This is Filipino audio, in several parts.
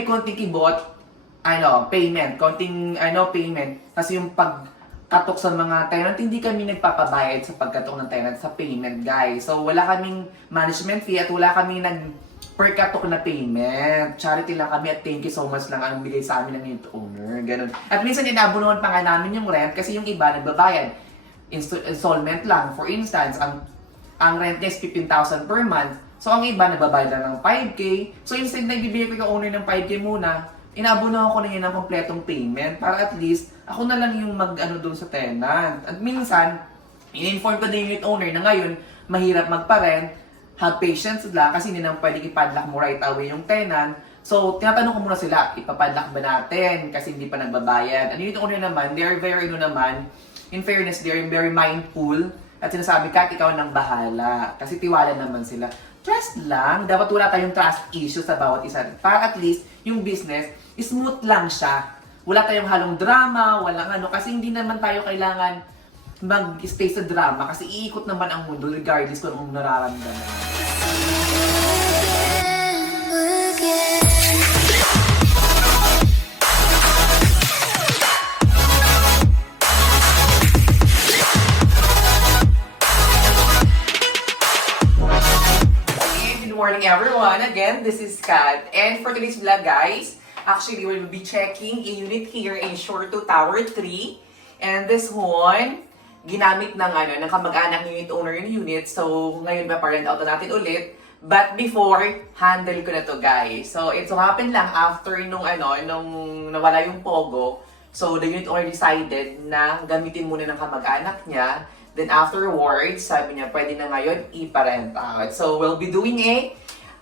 may konting kibot, payment. Kasi yung pagkatok sa mga tenant, hindi kami nagpapabayad sa pagkatok ng tenant sa payment, guys. So, wala kaming management fee at wala kaming per katok na payment. Charity lang kami at thank you so much lang ang bigay sa amin ng unit owner. Ganun. At minsan inabunuhan pa nga namin yung rent kasi yung iba nagbabayad. Installment lang. For instance, ang rent niya is 15,000 per month. So, ang iba nagbabayad lang ng 5K. So, instead na ibibigay ko yung owner ng 5K muna, inabunuhan ko na yun ng kompletong payment para at least ako na lang yung doon sa tenant. At minsan, in-inform ko na yung unit owner na ngayon, mahirap magpa-rent. Have patience lang kasi hindi naman pwedeng ipadlock mo right away yung tenant. So, tinatanong ko muna sila, ipapadlock ba natin kasi hindi pa nagbabayad. Ang unit owner naman, they're very, in fairness, they're very mindful. At sinasabi, Kat, ikaw nang bahala. Kasi tiwala naman sila. Trust lang. Dapat wala tayong trust issues sa bawat isa. Para at least, yung business, smooth lang siya. Wala tayong halong drama, walang kasi hindi naman tayo kailangan mag-stay sa drama kasi iikot naman ang mundo regardless kung anong nararamdaman. Good morning everyone! Again, this is Kat. And for today's vlog guys, actually we'll be checking a unit here in Shore 2 Tower 3. And this one, ginamit ng kamag-anak ng unit owner yung unit. So, ngayon pa-parent out na natin ulit. But before, handle ko na to guys. So, it so happened lang after nung nawala yung Pogo. So, the unit owner decided na gamitin muna ng kamag-anak niya. Then afterwards, sabi niya, pwede na ngayon i-parent out. So, we'll be doing a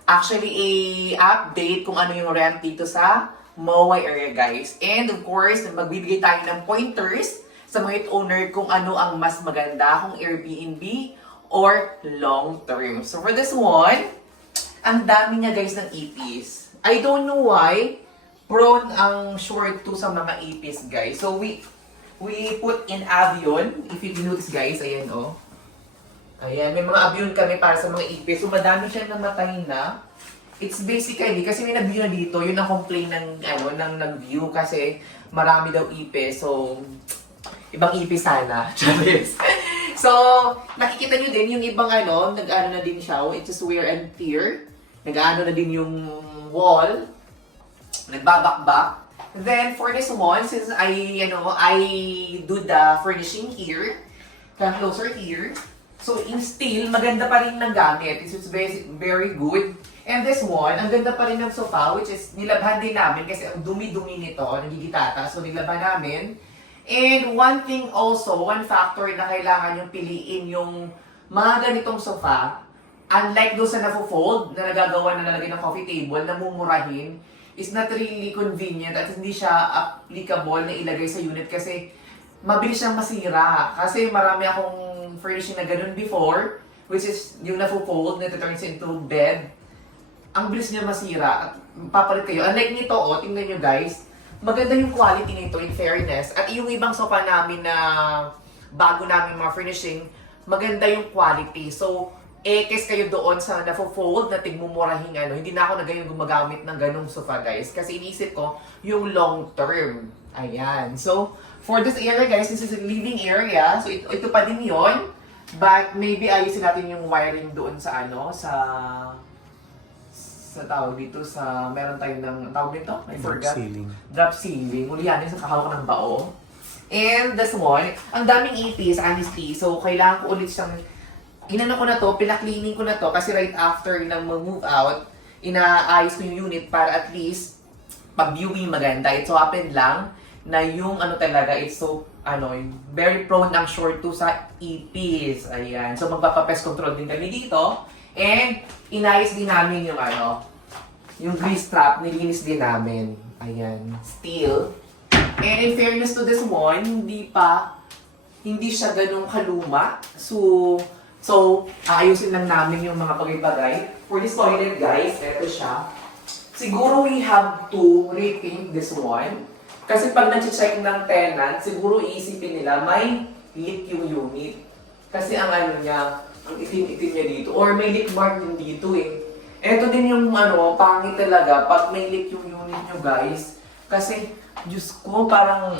update kung ano yung rent dito sa MOA area guys. And of course, magbibigay tayo ng pointers sa mga owner kung ano ang mas maganda, kung Airbnb or long term. So for this one, ang dami niya guys ng EPs. I don't know why, prone ang short to sa mga EPs guys. So we put in Avion. If you notice guys, ayan oh. Ayan, may mga Avion kami para sa mga EPs. So madami siya namatay na. It's basically, kasi may nag-view na dito, yun ang complaint ng nag-view kasi marami daw EPs. So, ibang ipis sana. So, nakikita nyo din yung ibang nag-ano na din siya. It's just wear and tear. Nag-ano na din yung wall. Nagbabakbak. Then, for this one, since I do the furnishing here, closer here. So, in steel, maganda pa rin ng gamit. It's very, very good. And this one, ang ganda pa rin ng sofa, which is nilabhan din namin kasi ang dumi-dumi nito, nagigitata. So, nilabhan namin. And one factor na kailangan yung piliin yung mga ganitong sofa, unlike doon sa nafo-fold na nagagawa na nalagay ng coffee table na mumurahin, is not really convenient at hindi siya applicable na ilagay sa unit kasi mabilis siyang masira. Kasi marami akong furnishing na ganun before, which is yung nafo-fold na turns into bed. Ang bilis niya masira at papalit kayo. Unlike nito, tingnan nyo guys, maganda yung quality nito in fairness. At yung ibang sofa namin na bago namin mga furnishing, maganda yung quality. So, ekes kayo doon sa nafo-fold na tigmumurahing Hindi na ako na ganyan gumagamit ng ganong sofa guys. Kasi inisip ko yung long term. Ayan. So, for this area guys, this is a living area. So, ito pa din yon. But maybe ayusin natin yung wiring doon sa tawag dito meron tayo ng tawag dito? I forgot. Drop ceiling. Ulihan sa kakawak ng bao. And this one, ang daming EPs, honestly. So, kailangan ko ulit siyang, ko na to, pinaklining ko na to kasi right after nang mag-move out, inaayos ko yung unit para at least pag-viewing maganda. It so happened lang na yung talaga, it's so, very prone ang short to sa EPs. Ayan. So, magpapapest control din kami dito. And, inayos din namin yung grease trap, nilinis din namin. Ayan, steel. And in fairness to this one, hindi siya ganun kaluma. So, aayusin lang namin yung mga bagay-bagay. For this toilet guys, eto siya. Siguro we have to repaint this one. Kasi pag nag-check ng tenant, siguro iisipin nila may leak yung unit. Kasi ang niya, ang itim-itim niya dito. Or may leak mark din dito eh. Ito din yung pangit talaga pag may leak yung unit unit nyo guys. Kasi, Diyos ko, parang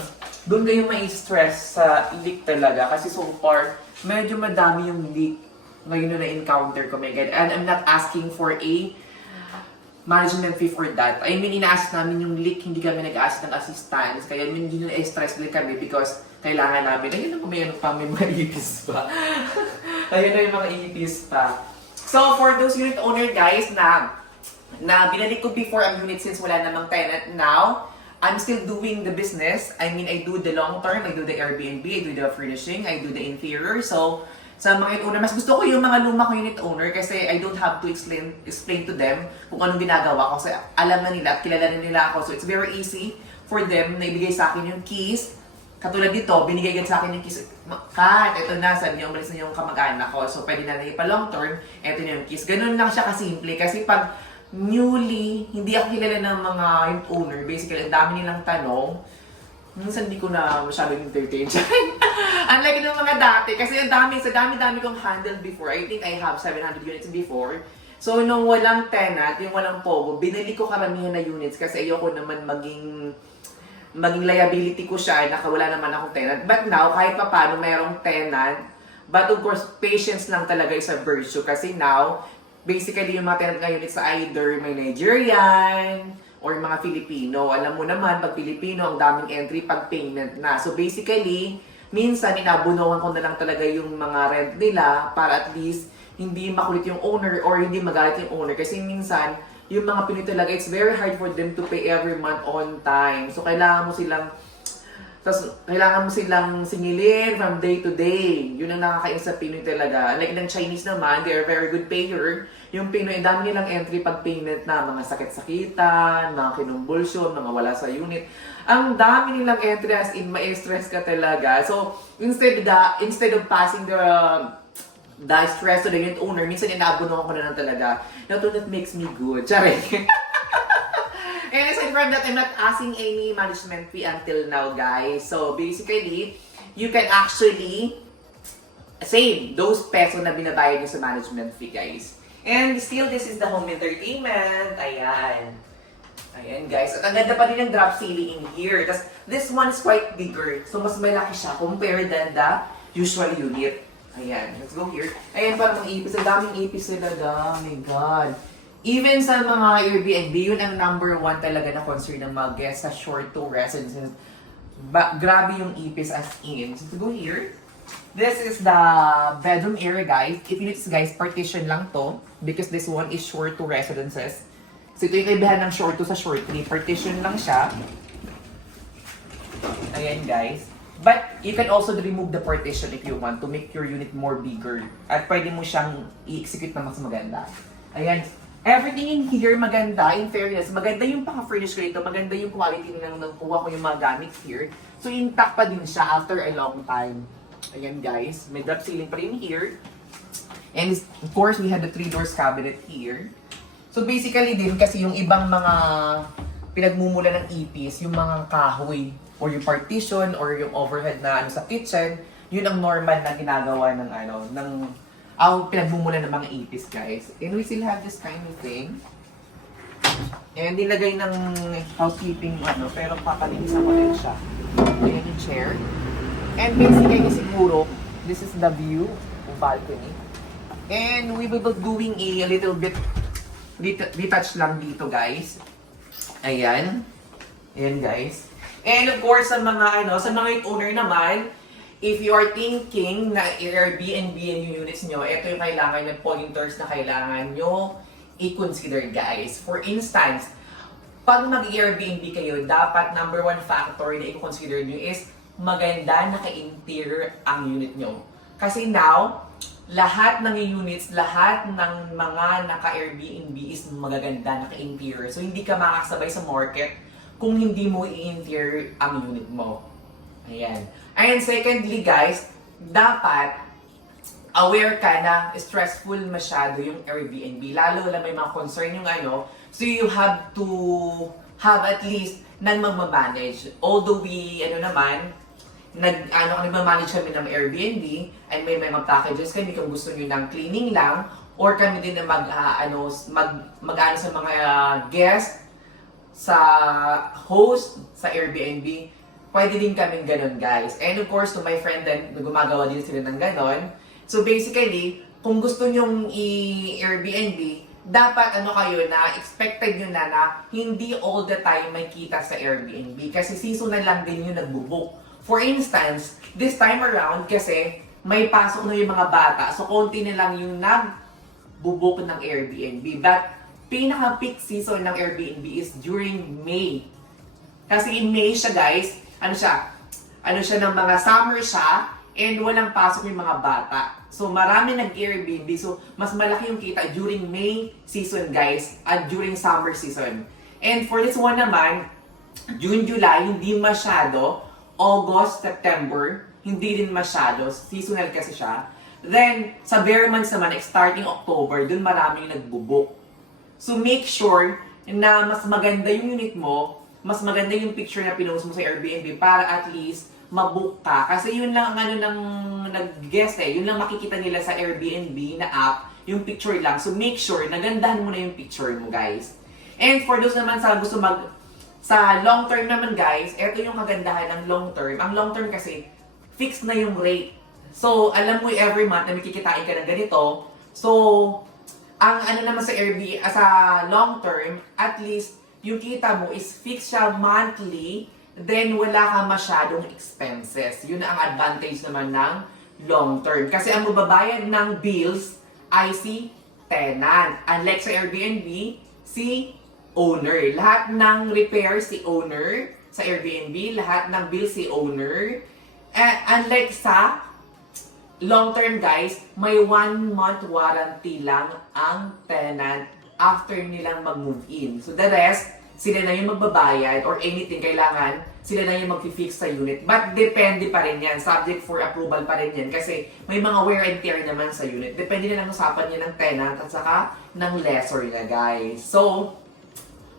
doon kayo may stress sa leak talaga. Kasi so far, medyo madami yung leak ngayon na na-encounter ko, my God. And I'm not asking for a management fee for that. I mean, ina-ask namin yung leak, hindi kami nag-ask ng assistance. Kaya medyo na-stress din kami because kailangan namin. Ayun na, may mga ipis pa. Ayun na yung mga ipis pa. So, for those unit owner guys na binalik ko before ang unit since wala namang tenant now, I'm still doing the business. I mean, I do the long term, I do the Airbnb, I do the furnishing, I do the interior. So, sa mga unit owner, mas gusto ko yung mga luma ko unit owner kasi I don't have to explain to them kung anong ginagawa ko. Kasi alam na nila at kilala na nila ako. So, it's very easy for them na ibigay sa akin yung keys. Katulad dito, binigay agad sa akin yung keys. Kat, ito na, sabi niya, umalis na yung kamag-anak ko. So, pwede na pa long term, ito na yung keys. Ganun lang siya kasimple. Kasi pag newly, hindi ako kilala ng mga unit owner, basically, ang dami nilang tanong, minsan hindi ko na masyadong entertain. Unlike ng mga dati, kasi ang dami kong handle before. I think I have 700 units before. So, nung walang tenant, yung walang pogo, binili ko karamihan na units kasi ayoko naman maging liability ko siya, nakawala naman akong tenant. But now, kahit pa paano mayroong tenant, but of course, patience lang talaga is a virtue. Kasi now, basically yung mga tenant ngayon is either may Nigerian, or mga Filipino. Alam mo naman, pag Filipino, ang daming entry pag payment na. So basically, minsan inabunuhan ko na lang talaga yung mga rent nila para at least hindi makulit yung owner or hindi magalit yung owner. Kasi minsan, yung mga Pinoy talaga, it's very hard for them to pay every month on time. So kailangan mo silang singilin from day to day. Yun ang nakakainis sa Pinoy talaga. Like ng Chinese naman, they are very good payer. Yung Pinoy, dami nilang entry pag payment na mga sakit-sakitan, mga kinumbulsyon, mga wala sa unit. Ang dami nilang entry as in ma-stress ka talaga. So, instead of passing the stress to the unit owner, minsan inaabunuhan ko na lang talaga. Now, that makes me good. Charing. And aside from that, I'm not asking any management fee until now, guys. So, basically, you can actually save those pesos na binabayad nyo sa management fee, guys. And still, this is the home entertainment. Ayan. Ayan, guys. At ang ganda pa rin ng drop ceiling in here. Tapos, this one is quite bigger. So, mas malaki siya compared than the usual unit. Ayan. Let's go here. Ayan, parang mga ipis. Ang daming ipis nila. Oh my God. Even sa mga Airbnb, yun ang number one talaga na concern ng mga guests sa short-to residences. Grabe yung ipis as in. So, let's go here. This is the bedroom area, guys. If you notice, guys, partition lang to because this one is short to residences. So, ito yung kaibahan ng short to sa short 3. Partition lang siya. Ayan, guys. But, you can also remove the partition if you want to make your unit more bigger. At pwede mo siyang i-execute na mas maganda. Ayan. Everything in here maganda. In fairness, maganda yung paka-furnish ko ito. Maganda yung quality ng nakuha ko yung mga gamit here. So, intact pa din siya after a long time. Ayan guys, may drop ceiling pa rin here. And of course, we had the 3 doors cabinet here. So basically din, kasi yung ibang mga pinagmumula ng ipis, yung mga kahoy, or yung partition, or yung overhead na sa kitchen, yun ang normal na ginagawa ng pinagmumula ng mga ipis, guys. And we still have this kind of thing. And nilagay ng housekeeping, pero papalinisan ko rin siya. Ayan yung chair. And basically siguro, this is the view of balcony. And we will be doing a little bit retouch lang dito, guys. Ayan. Ayan, guys. And of course, sa mga owner naman, if you are thinking na Airbnb yung units nyo, ito yung kailangan yung pointers na kailangan nyo i-consider, guys. For instance, pag mag-Airbnb kayo, dapat number 1 factor na i-consider nyo is maganda naka-interior ang unit nyo. Kasi now, lahat ng units, lahat ng mga naka-Airbnb is magaganda naka-interior. So, hindi ka makakasabay sa market kung hindi mo i-interior ang unit mo. Ayan. And secondly, guys, dapat aware ka na stressful masyado yung Airbnb. Lalo na may mga concern yung So, you have to have at least nang magmamanage. Although we, nagmamanage kami ng Airbnb and may mga packages kami kung gusto nyo ng cleaning lang or kami din na mag sa mga guest sa host sa Airbnb, pwede din kaming ganun, guys. And of course, to my friend din, gumagawa din sila ng ganun. So basically, kung gusto nyong i-Airbnb, dapat kayo na, expected nyo na hindi all the time may kita sa Airbnb. Kasi seasonal lang din yung nagbubook. For instance, this time around kasi may pasok na yung mga bata. So konti na lang yung nagbubook ng Airbnb. But pinaka-peak season ng Airbnb is during May. Kasi in May siya, guys, ano siya ng mga summer siya, and walang pasok yung mga bata. So marami nag-Airbnb, so mas malaki yung kita during May season, guys, at during summer season. And for this one naman, June, July, hindi masyado. August, September, hindi din masyado. Seasonal kasi siya. Then, sa bare months naman, starting October, dun marami yung nagbubook. So make sure na mas maganda yung unit mo, mas maganda yung picture na pinost mo sa Airbnb para at least mabook ka. Kasi yun lang ang ng nag-guest yun lang makikita nila sa Airbnb na app, yung picture lang. So make sure nagandahan mo na yung picture mo, guys. And for those naman sa gusto sa long term naman, guys, eto yung kagandahan ng long term. Ang long term kasi, fixed na yung rate. So alam mo every month na makikitain ka ng ganito. So ang naman sa Airbnb, sa long term, at least, yung kita mo is fixed siya monthly, then wala ka masyadong expenses. Yun ang advantage naman ng long term. Kasi ang mababayad ng bills ay si tenant. Unlike sa Airbnb, si owner. Lahat ng repair si owner sa Airbnb, lahat ng bill si owner. Unlike sa long term, guys, may 1 month warranty lang ang tenant after nilang mag-move in. So the rest, sila na yung magbabayad or anything kailangan, sila na yung mag-fix sa unit. But depende pa rin yan. Subject for approval pa rin yan. Kasi may mga wear and tear naman sa unit. Depende na lang usapan niya ng tenant at saka ng lessor niya, guys. So,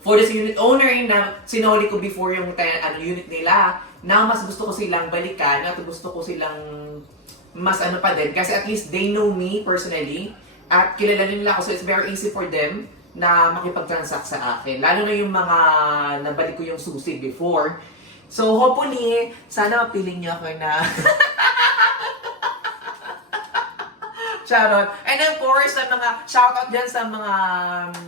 for this unit owner na sinoli ko before yung unit nila, na mas gusto ko silang balikan at gusto ko silang mas pa din. Kasi at least they know me personally at kilala nila ako. So it's very easy for them na makipag-transact sa akin. Lalo na yung mga nabalik ko yung susi before. So hopefully, sana mapiling niyo ako na charot. And of course, sa mga shoutout dyan sa mga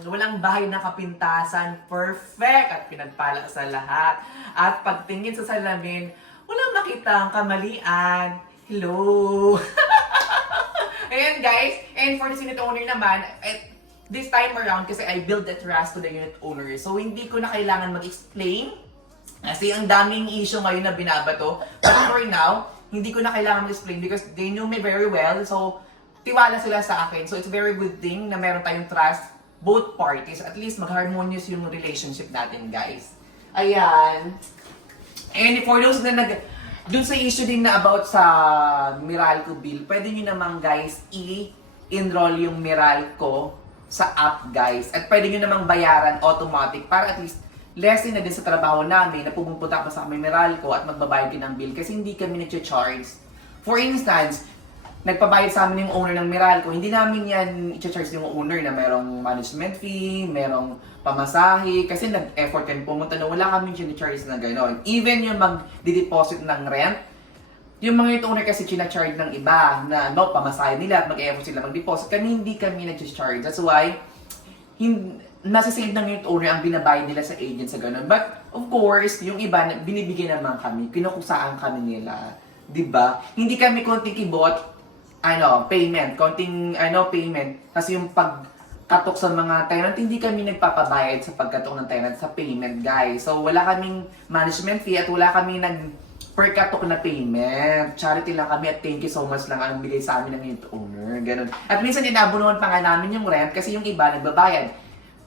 walang bahay na kapintasan, perfect at pinagpala sa lahat. At pagtingin sa salamin, walang makita ang kamalian. Hello! Ayan, guys. And for the unit owner naman, this time around, kasi I build the trust to the unit owner. So, hindi ko na kailangan mag-explain. Kasi ang daming issue ngayon na binabato. But for now, hindi ko na kailangan mag-explain because they know me very well. So, tiwala sila sa akin. So, it's a very good thing na meron tayong trust both parties. At least mag-harmonious yung relationship natin, guys. Ayan. And for those na dun sa issue din na about sa Meralco bill, pwede nyo naman, guys, i-enroll yung Meralco sa app, guys. At pwede nyo namang bayaran automatic para at least lesson na din sa trabaho namin na pumunta pa sa aming Meralco at magbabayad din ng bill kasi hindi kami nag-charge. For instance, nagpabayad sa amin yung owner ng Meralco, hindi namin yan i-charge yung owner na merong management fee, merong pamasahe, kasi nag-effort kami pumunta na wala kami i-charge na gano'n. Even yung mag-deposit ng rent, yung mga owner kasi charge ng iba na pamasahe nila at mag-effort sila mag-deposit, hindi kami nag-charge. That's why, nasa-save ng unit owner ang binabayad nila sa agent sa gano'n. But, of course, yung iba, binibigyan naman kami, kinukusaan kami nila. Diba? Hindi kami konting kibot, payment, payment. Kasi yung pagkatok sa mga tenant, hindi kami nagpapabayad sa pagkatok ng tenant sa payment, guys. So, wala kaming management fee at wala kaming per katok na payment. Charity lang kami at thank you so much lang ang bigay sa amin ng unit owner. Ganun. At minsan inabunuhan pa nga namin yung rent kasi yung iba nagbabayad.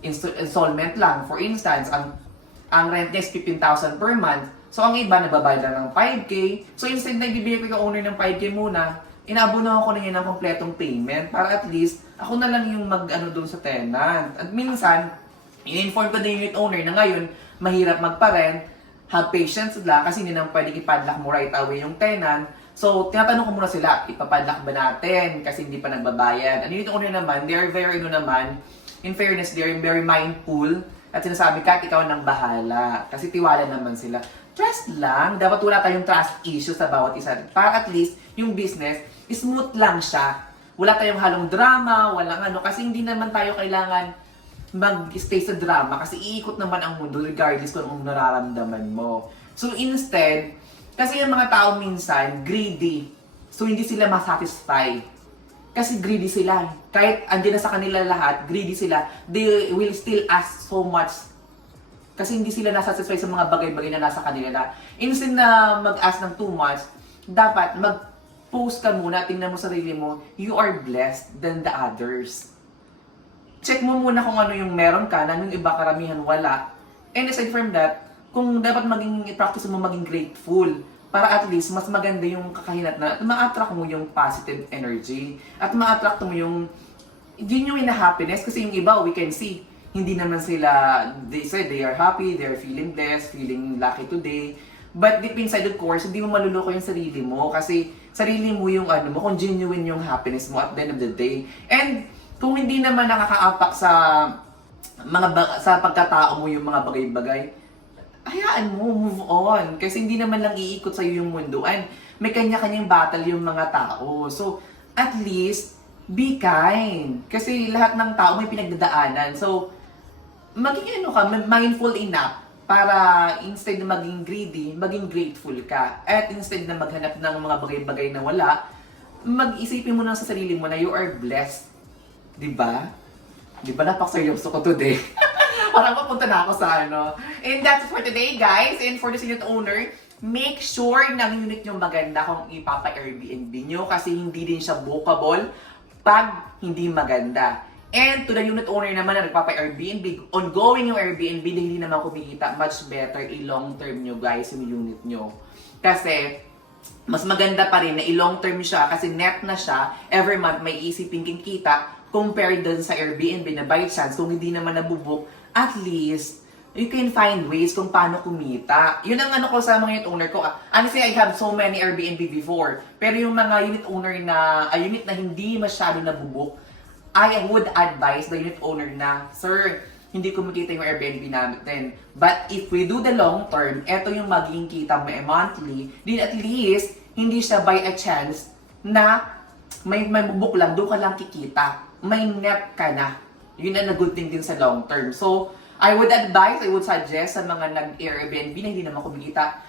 Installment lang. For instance, ang rent is 15,000 per month. So, ang iba nagbabayad lang ng 5K. So, instead na ibibigay ko yung owner ng 5K muna, inabunuhan ko na yun ng kompletong payment para at least ako na lang yung doon sa tenant. At minsan, in-inform ko din yung unit owner na ngayon, mahirap magpa-rent, have patience lang kasi hindi naman pwedeng ipadlock mo right away yung tenant. So, tinatanong ko muna sila, ipapadlock ba natin kasi hindi pa nagbabayad. Ang unit owner naman, they're very in fairness, they're very mindful At sinasabi, Kat, ikaw nang bahala. Kasi tiwala naman sila. Trust lang. Dapat wala tayong trust issues sa bawat isa. Para at least, yung business, smooth lang siya. Wala tayong halong drama, walang ano. Kasi hindi naman tayo kailangan mag-stay sa drama. Kasi iikot naman ang mundo regardless kung anong nararamdaman mo. So instead, kasi yung mga tao minsan, greedy. So hindi sila masatisfy. Kasi greedy sila. Kahit andyan na sa kanila lahat, greedy sila, they will still ask so much. Kasi hindi sila nasatisfy sa mga bagay-bagay na nasa kanila. Instead na mag-ask ng too much, dapat mag-post ka muna, tingnan mo sarili mo, you are blessed than the others. Check mo muna kung ano yung meron ka, na yung iba karamihan wala. And aside from that, kung dapat i-practice mo maging grateful, para at least mas maganda yung kakahinat na at ma-attract mo yung positive energy. At ma-attract mo yung genuine na happiness. Kasi yung iba, we can see, hindi naman sila, they say they are happy, they are feeling blessed, feeling lucky today. But deep inside, of course, hindi mo maluloko yung sarili mo. Kasi sarili mo yung ano mo, kung genuine yung happiness mo at the end of the day. And kung hindi naman nakaka-impact sa sa pagkatao mo yung mga bagay-bagay, hayaan mo, move on. Kasi hindi naman lang iikot sa'yo yung mundo. And may kanya-kanyang battle yung mga tao. So, at least, be kind. Kasi lahat ng tao may pinagdadaanan. So, maging ano ka, mindful enough para instead na maging greedy, maging grateful ka. At instead na maghanap ng mga bagay-bagay na wala, mag-isipin mo lang sa sarili mo na you are blessed. Diba? Diba napakseryoso ko today? Parang mapunta na ako sa ano. And that's it for today, guys. And for the unit owner, make sure na ang unit nyo maganda kung ipapa-Airbnb nyo kasi hindi din siya bookable pag hindi maganda. And to the unit owner naman na nagpapa-Airbnb, ongoing yung Airbnb na hindi naman kumikita, much better i-long term nyo, guys, yung unit nyo. Kasi mas maganda pa rin na i-long term siya kasi net na siya, every month may isipin kang kita compared dun sa Airbnb na by chance, kung hindi naman nabubuk, at least, you can find ways kung paano kumita. Yun ang ano ko sa mga unit owner ko. Honestly, I have so many Airbnb before. Pero yung mga unit owner na, unit na hindi masyado nabubuk, I would advise the unit owner na, Sir, hindi kumikita yung Airbnb natin. But if we do the long term, eto yung magiging kita mo monthly, then at least, hindi siya by a chance na may bubuk lang, doon ka lang kikita. May net ka na. Yun ang good thing din sa long term. So, I would suggest sa mga nag-Airbnb na hindi naman kumikita,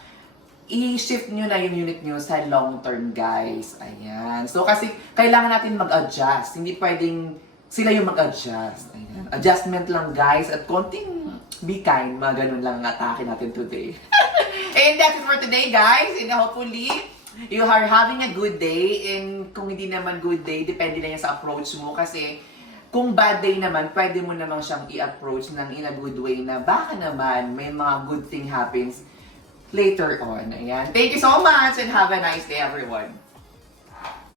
i-shift nyo na yung unit nyo sa long term, guys. Ayan. So, kasi kailangan natin mag-adjust. Hindi pwedeng sila yung mag-adjust. Ayan. Adjustment lang, guys. At konting be kind. Mga ganun lang ang atake natin today. And that's it for today, guys. And hopefully, you are having a good day. And kung hindi naman good day, depende na yan sa approach mo. Kasi, kung bad day naman, pwede mo naman siyang i-approach ng in a good way na baka naman may mga good thing happens later on. Ayan. Thank you so much and have a nice day, everyone.